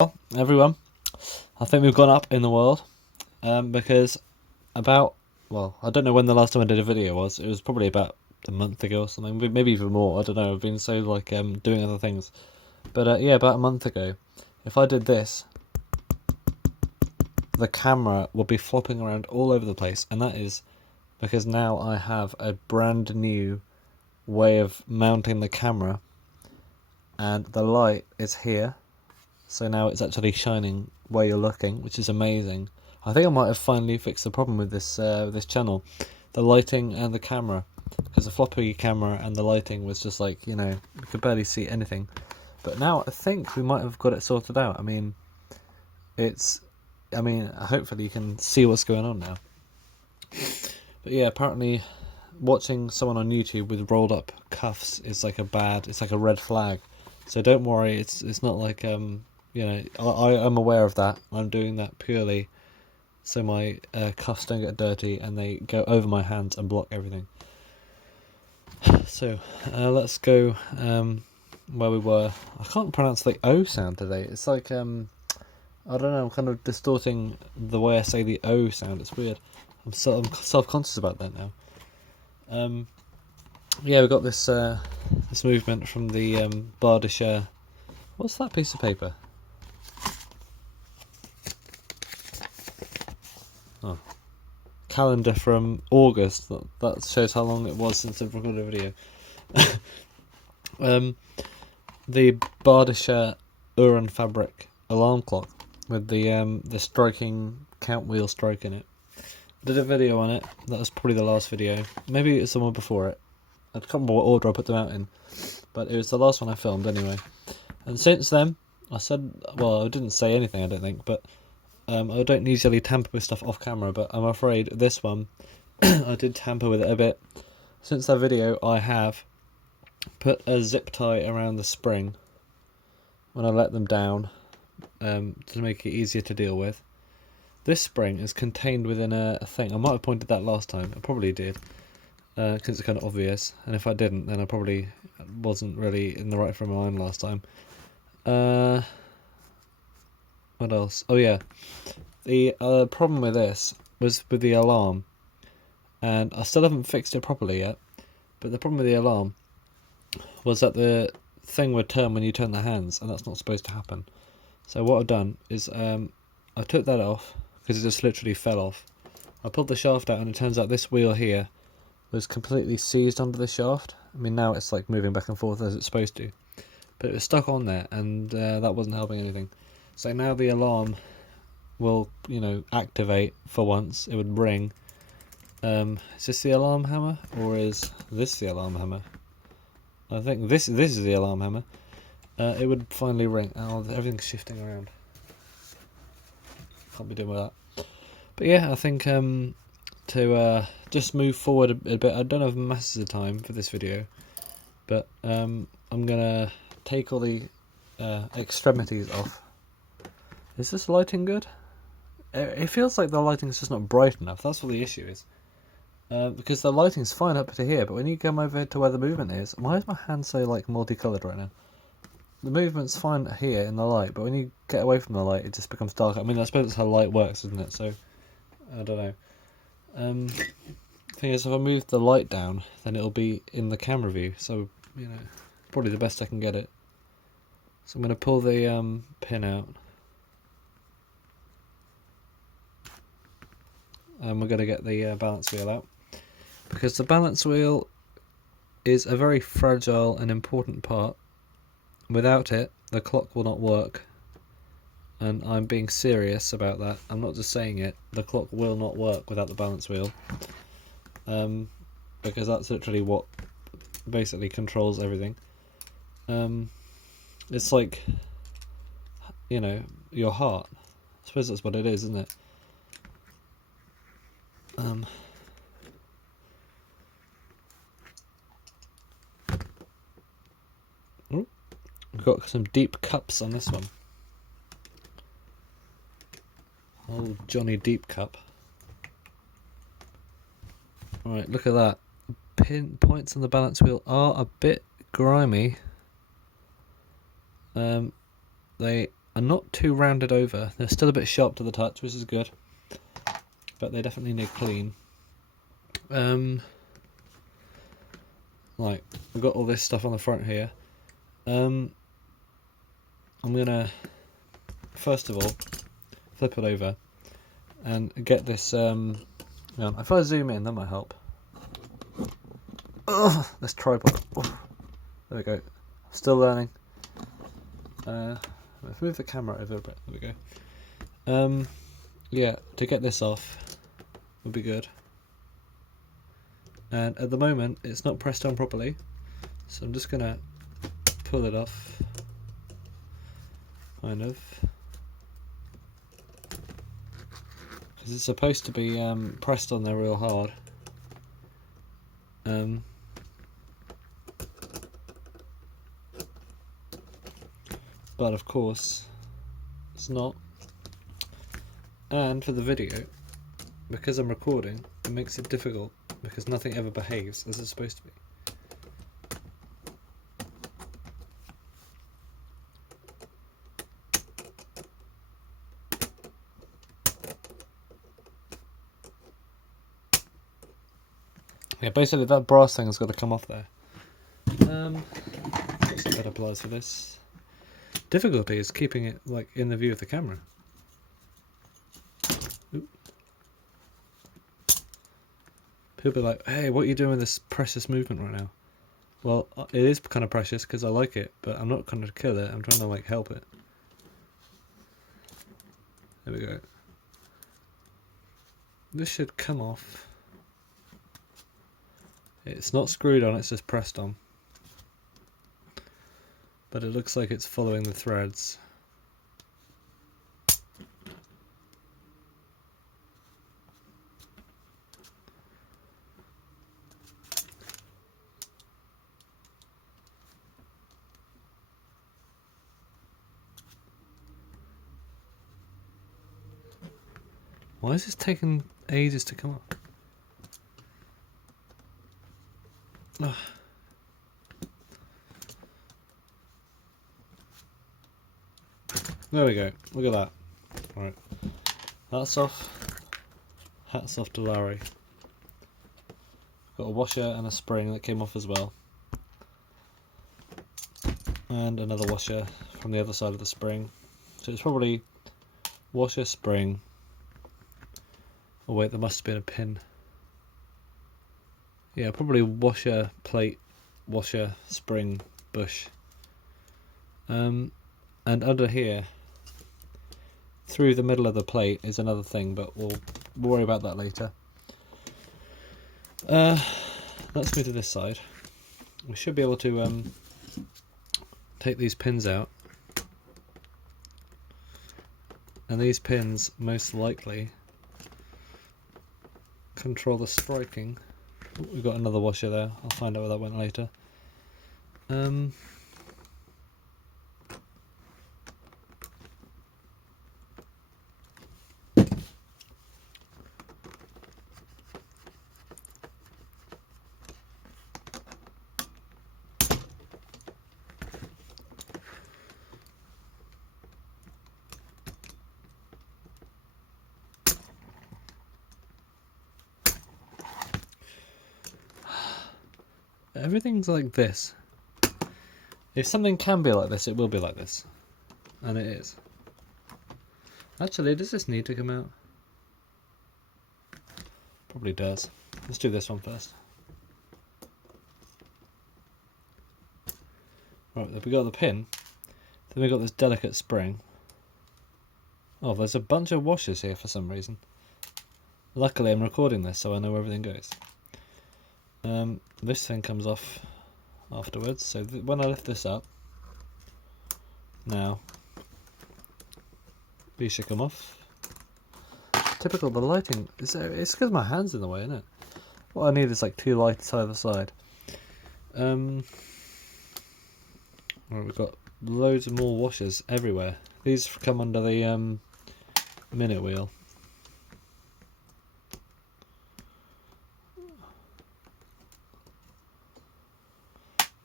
Well, everyone, I think we've gone up in the world because I don't know when the last time I did a video was. It was probably about a month ago or something, maybe even more. I don't know. I've been so doing other things, but yeah, about a month ago. If I did this, the camera would be flopping around all over the place, and that is because now I have a brand new way of mounting the camera, and the light is here. So now it's actually shining where you're looking, which is amazing. I think I might have finally fixed the problem with this channel, the lighting and the camera, because the floppy camera and the lighting was just you could barely see anything. But now I think we might have got it sorted out. Hopefully you can see what's going on now. But yeah, apparently watching someone on YouTube with rolled up cuffs is it's like a red flag. So don't worry, it's not like I'm aware of that. I'm doing that purely so my cuffs don't get dirty and they go over my hands and block everything. So let's go where we were. I can't pronounce the O sound today. It's like I don't know. I'm kind of distorting the way I say the O sound. It's weird. I'm self-conscious about that now. Yeah, we got this movement from the Badische. What's that piece of paper? Oh, calendar from August. That shows how long it was since I've recorded a video. The Badische Uhrenfabrik alarm clock with the striking count wheel stroke in it. Did a video on it. That was probably the last video. Maybe it's the one before it. I can't remember what order I put them out in, but it was the last one I filmed anyway. And since then, I didn't say anything, I don't think, but I don't usually tamper with stuff off camera, but I'm afraid this one, I did tamper with it a bit. Since that video, I have put a zip tie around the spring when I let them down to make it easier to deal with. This spring is contained within a thing. I might have pointed that last time. I probably did, because it's kind of obvious. And if I didn't, then I probably wasn't really in the right frame of mind last time. What else? Oh yeah, the problem with this was with the alarm, and I still haven't fixed it properly yet. But the problem with the alarm was that the thing would turn when you turn the hands, and that's not supposed to happen. So what I've done is I took that off because it just literally fell off. I pulled the shaft out, and it turns out this wheel here was completely seized onto the shaft. I mean, now it's like moving back and forth as it's supposed to, but it was stuck on there, and that wasn't helping anything. So now the alarm will, activate for once. It would ring. Is this the alarm hammer, or is this the alarm hammer? I think this is the alarm hammer. It would finally ring. Oh, everything's shifting around. Can't be doing with that. But yeah, I think to just move forward a bit. I don't have masses of time for this video, but I'm gonna take all the extremities off. Is this lighting good? It feels like the lighting's just not bright enough. That's what the issue is. Because the lighting's fine up to here, but when you come over to where the movement is, why is my hand so multicoloured right now? The movement's fine here in the light, but when you get away from the light, it just becomes darker. I mean, I suppose that's how light works, isn't it? So, I don't know. Thing is, if I move the light down, then it'll be in the camera view. So, probably the best I can get it. So I'm going to pull the pin out. And we're going to get the balance wheel out, because the balance wheel is a very fragile and important part. Without it, the clock will not work, and I'm being serious about that. I'm not just saying it. The clock will not work without the balance wheel, because that's literally what basically controls everything. It's like, your heart. I suppose that's what it is, isn't it? We've got some deep cups on this one. Old Johnny Deep Cup. Alright, look at that. Pin points on the balance wheel are a bit grimy. They are not too rounded over. They're still a bit sharp to the touch, which is good, but they definitely need clean. Like, I've got all this stuff on the front here. I'm gonna first of all flip it over and get this. If I zoom in, that might help. Ugh, this tripod. Oh, there we go. Still learning. Let's move the camera over a bit. There we go. Yeah, to get this off would be good. And at the moment, it's not pressed on properly, so I'm just gonna pull it off. Kind of. Because it's supposed to be pressed on there real hard. But of course, it's not. And for the video, because I'm recording, it makes it difficult because nothing ever behaves as it's supposed to be. Yeah, basically that brass thing has got to come off there. Got some better pliers for this. Difficulty is keeping it like in the view of the camera. Oop. People are like, hey, what are you doing with this precious movement right now? Well, it is kind of precious because I like it, but I'm not going to kill it. I'm trying to like help it. There we go. This should come off. It's not screwed on, it's just pressed on. But it looks like it's following the threads. Why is this taking ages to come up? Ugh. There we go. Look at that. Right. That's off. Hats off to Larry. Got a washer and a spring that came off as well. And another washer from the other side of the spring. So it's probably washer, spring. Oh wait, there must have been a pin. Yeah, probably washer, plate, washer, spring, bush. And under here, through the middle of the plate is another thing, but we'll worry about that later. Let's move to this side. We should be able to take these pins out. And these pins most likely control the striking. We've got another washer there. I'll find out where that went later. Everything's like this. If something can be like this, it will be like this. And it is. Actually, does this need to come out? Probably does. Let's do this one first. Right, we got the pin. Then we got this delicate spring. Oh, there's a bunch of washers here for some reason. Luckily, I'm recording this, so I know where everything goes. This thing comes off afterwards, so when I lift this up, now, these should come off. Typical, the lighting, it's because my hand's in the way, isn't it? What I need is like two lights either side. Right, we've got loads of more washers everywhere. These come under the minute wheel.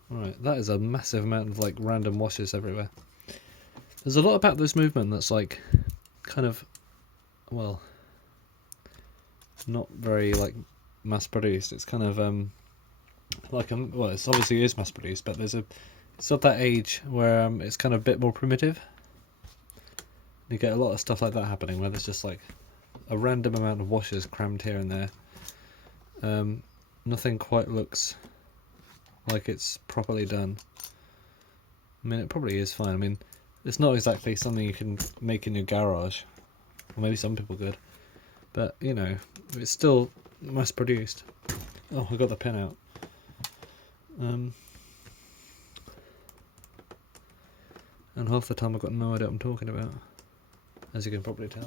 Right, that is a massive amount of like random washers everywhere. There's a lot about this movement that's like kind of, well, not very like mass produced. It's kind of like well, it's obviously is mass produced, but it's of that age where it's kind of a bit more primitive. You get a lot of stuff like that happening where there's just like a random amount of washers crammed here and there. Nothing quite looks like it's properly done. I mean, it probably is fine. I mean, it's not exactly something you can make in your garage, or maybe some people could, but you know, it's still mass produced. Oh, I got the pin out. And half the time I've got no idea what I'm talking about, as you can probably tell.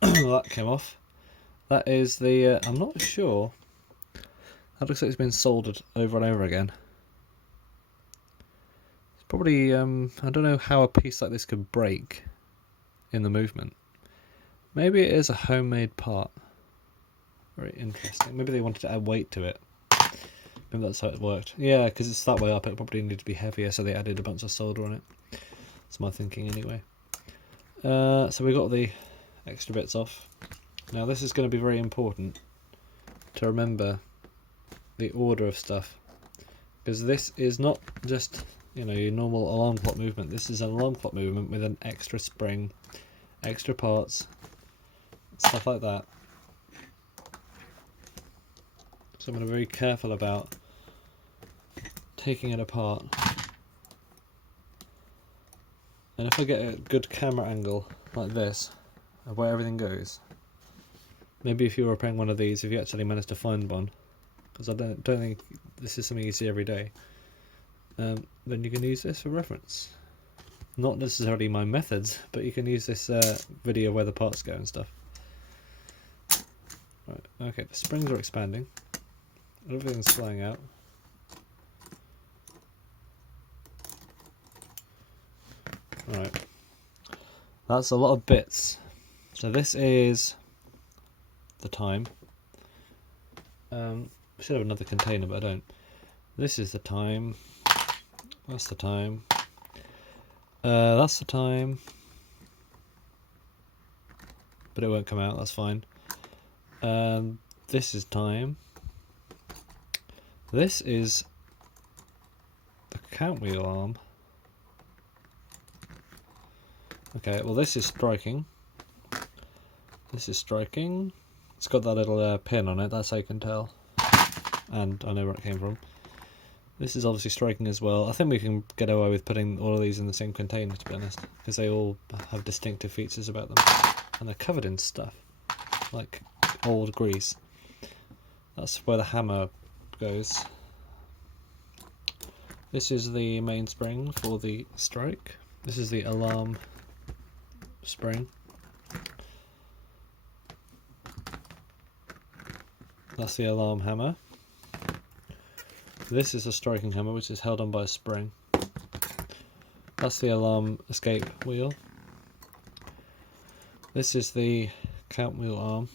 That came off. That is the, I'm not sure, that looks like it's been soldered over and over again. It's probably, I don't know how a piece like this could break in the movement. Maybe it is a homemade part. Very interesting. Maybe they wanted to add weight to it. Maybe that's how it worked. Yeah, because it's that way up, it probably needed to be heavier, so they added a bunch of solder on it. That's my thinking anyway. So we got the extra bits off. Now this is going to be very important to remember the order of stuff, because this is not just, you know, your normal alarm clock movement. This is an alarm clock movement with an extra spring, extra parts, stuff like that. So I'm going to be very careful about taking it apart. And if I get a good camera angle like this of where everything goes, maybe if you were repairing one of these, if you actually managed to find one, because I don't think this is something you see every day, then you can use this for reference. Not necessarily my methods, but you can use this video where the parts go and stuff. Right, okay, the springs are expanding. Everything's flying out. Alright, that's a lot of bits. So this is the time. I should have another container, but I don't. This is the time. That's the time. That's the time. But it won't come out, that's fine. This is time. This is the count wheel arm. Okay, well this is striking. This is striking. It's got that little pin on it, that's how you can tell. And I know where it came from. This is obviously striking as well. I think we can get away with putting all of these in the same container, to be honest, because they all have distinctive features about them. And they're covered in stuff, like old grease. That's where the hammer goes. This is the mainspring for the strike. This is the alarm spring. That's the alarm hammer. This is a striking hammer, which is held on by a spring. That's the alarm escape wheel. This is the count wheel arm.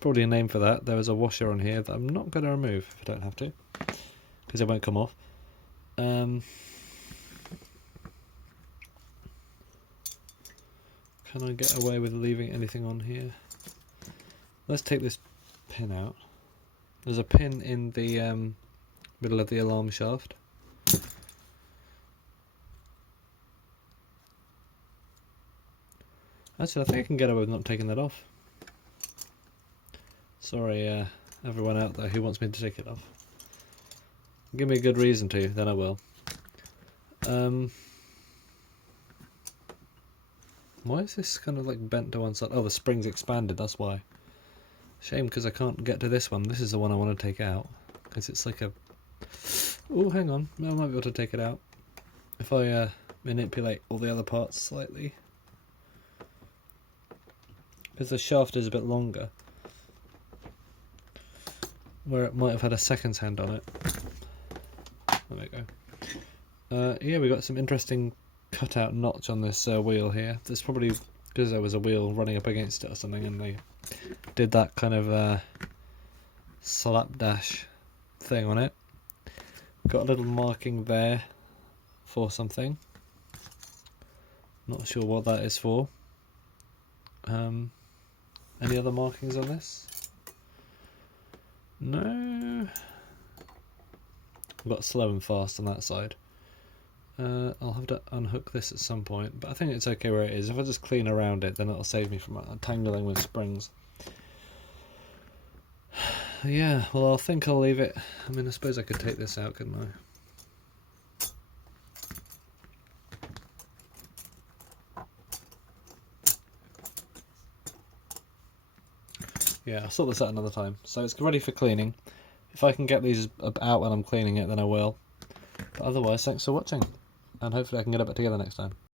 Probably a name for that. There is a washer on here that I'm not going to remove if I don't have to, because it won't come off. Can I get away with leaving anything on here? Let's take this pin out. There's a pin in the middle of the alarm shaft. Actually, I think I can get away with not taking that off. Sorry, everyone out there who wants me to take it off. Give me a good reason to, then I will. Why is this kind of like bent to one side? Oh, the spring's expanded, that's why. Shame, because I can't get to this one. This is the one I want to take out, because it's like a... Oh, hang on. I might be able to take it out if I manipulate all the other parts slightly. Because the shaft is a bit longer, where it might have had a second's hand on it. There we go. Yeah, we got some interesting cutout notch on this wheel here. There's probably because there was a wheel running up against it or something, and they did that kind of slapdash thing on it. Got a little marking there for something. Not sure what that is for. Any other markings on this? No. I've got slow and fast on that side. I'll have to unhook this at some point, but I think it's okay where it is. If I just clean around it, then it'll save me from tangling with springs. Yeah, well, I think I'll leave it. I mean, I suppose I could take this out, couldn't I? Yeah, I'll sort this out another time. So it's ready for cleaning. If I can get these out when I'm cleaning it, then I will. But otherwise, thanks for watching. And hopefully I can get it back together next time.